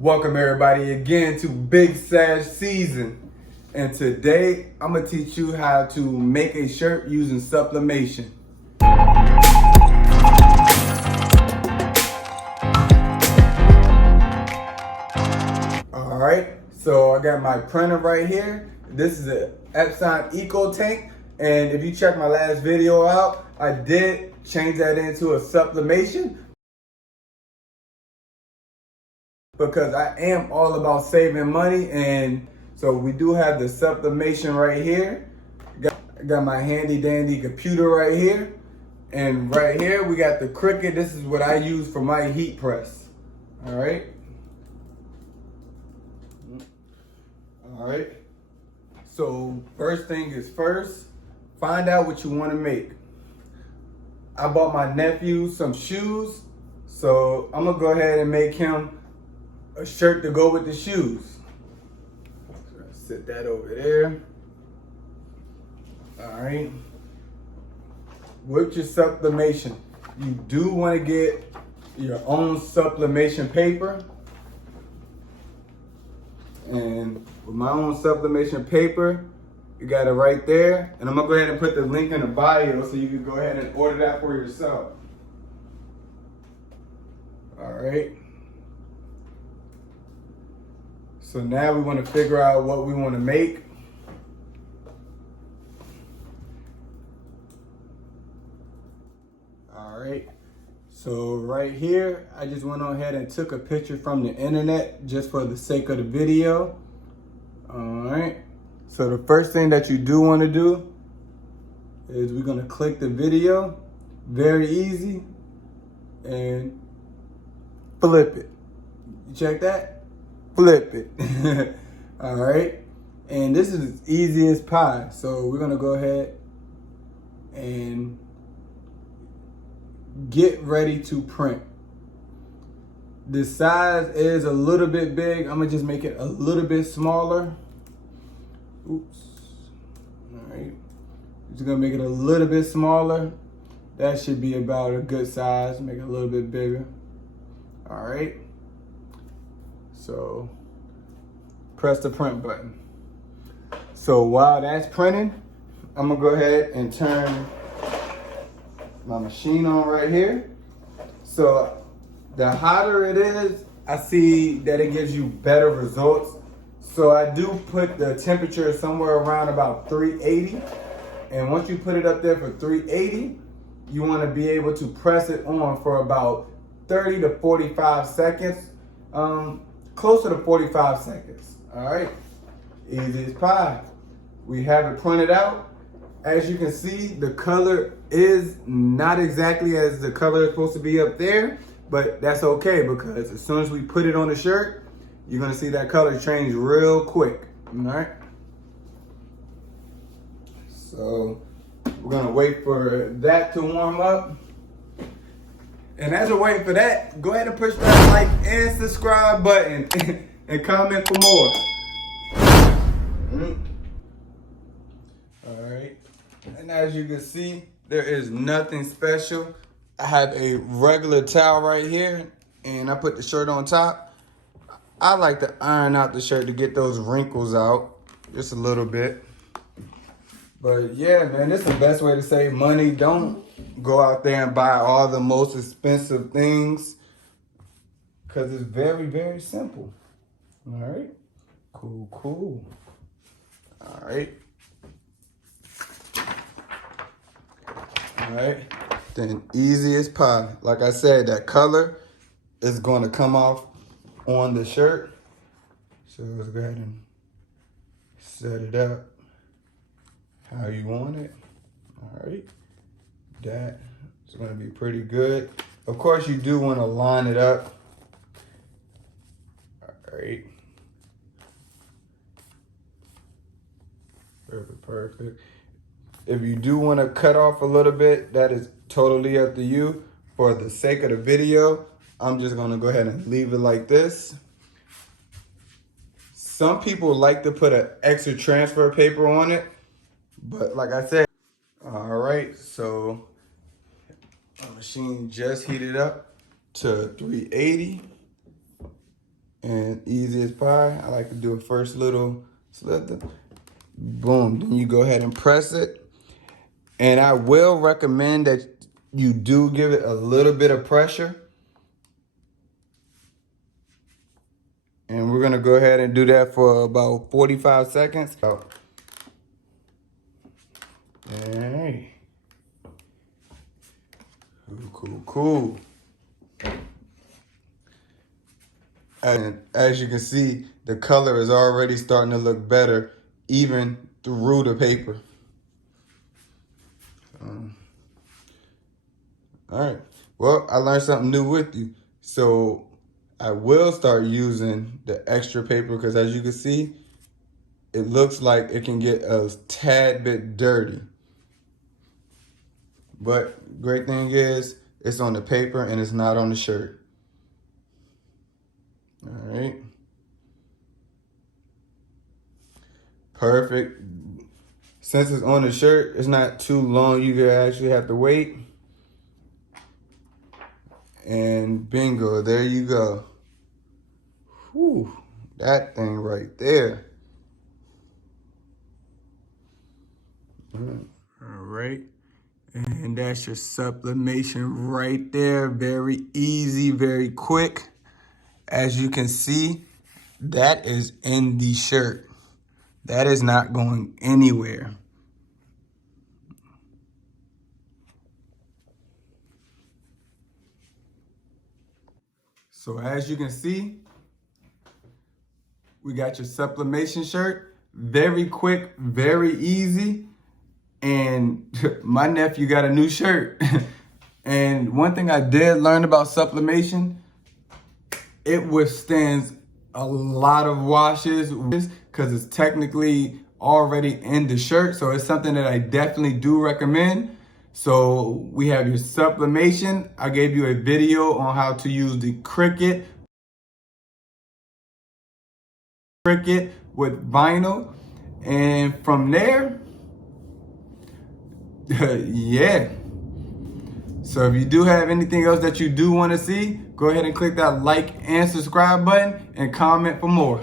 Welcome everybody again to BigSagSeason. And today I'm gonna teach you how to make a shirt using sublimation. Alright, so I got my printer right here. This is an Epson Eco Tank. And if you check my last video out, I did change that into a sublimation, because I am all about saving money. And so we do have the sublimation right here. Got my handy dandy computer right here. And right here we got the Cricut. This is what I use for my heat press. All right. All right. So first thing is first, find out what you want to make. I bought my nephew some shoes. So I'm gonna go ahead and make him a shirt to go with the shoes. So sit that over there. All right. With your sublimation, you do want to get your own sublimation paper. And with my own sublimation paper, you got it right there. And I'm gonna go ahead and put the link in the bio so you can go ahead and order that for yourself. All right. So now we want to figure out what we want to make. All right. So right here, I just went on ahead and took a picture from the internet just for the sake of the video. All right. So the first thing that you do want to do is we're going to click the video. Very easy. And flip it. You check that? Flip it. All right. And this is as easy as pie. So we're going to go ahead and get ready to print. The size is a little bit big. I'm going to just make it a little bit smaller. Oops. All right. Just going to make it a little bit smaller. That should be about a good size. Make it a little bit bigger. All right. So press the print button. So while that's printing, I'm gonna go ahead and turn my machine on right here. So the hotter it is, I see that it gives you better results. So I do put the temperature somewhere around about 380. And once you put it up there for 380, you wanna be able to press it on for about 30 to 45 seconds. Closer to 45 seconds. All right, easy as pie. We have it printed out. As you can see, the color is not exactly as the color is supposed to be up there, but that's okay, because as soon as we put it on the shirt, you're gonna see that color change real quick. All right. So we're gonna wait for that to warm up. And as we're waiting for that, go ahead and push that like and subscribe button and comment for more. All right. And as you can see, there is nothing special. I have a regular towel right here, and I put the shirt on top. I like to iron out the shirt to get those wrinkles out just a little bit. But yeah, man, this is the best way to save money. Don't go out there and buy all the most expensive things, because it's very, very simple. All right. Cool, cool. All right. All right. Then easy as pie. Like I said, that color is going to come off on the shirt. So let's go ahead and set it up how you want it. All right. That is going to be pretty good. Of course, you do want to line it up. All right. Perfect, perfect. If you do want to cut off a little bit, that is totally up to you. For the sake of the video, I'm just going to go ahead and leave it like this. Some people like to put an extra transfer paper on it, but like I said, all right, so our machine just heated up to 380. And easy as pie. I like to do a first little slither. Boom. Then you go ahead and press it. And I will recommend that you do give it a little bit of pressure. And we're gonna go ahead and do that for about 45 seconds. All right. Cool. And as you can see, the color is already starting to look better, even through the paper. All right. Well, I learned something new with you. So I will start using the extra paper because as you can see, it looks like it can get a tad bit dirty. But great thing is it's on the paper and it's not on the shirt. All right. Perfect. Since it's on the shirt, it's not too long. You can actually have to wait. And bingo, there you go. Whew, that thing right there. All right. And that's your sublimation right there. Very easy, very quick. As you can see, that is in the shirt. That is not going anywhere. So as you can see, we got your sublimation shirt. Very quick, very easy. And my nephew got a new shirt. And one thing I did learn about sublimation, it withstands a lot of washes because it's technically already in the shirt. So it's something that I definitely do recommend. So we have your sublimation. I gave you a video on how to use the Cricut with vinyl. And from there, yeah. So if you do have anything else that you do want to see, go ahead and click that like and subscribe button and comment for more.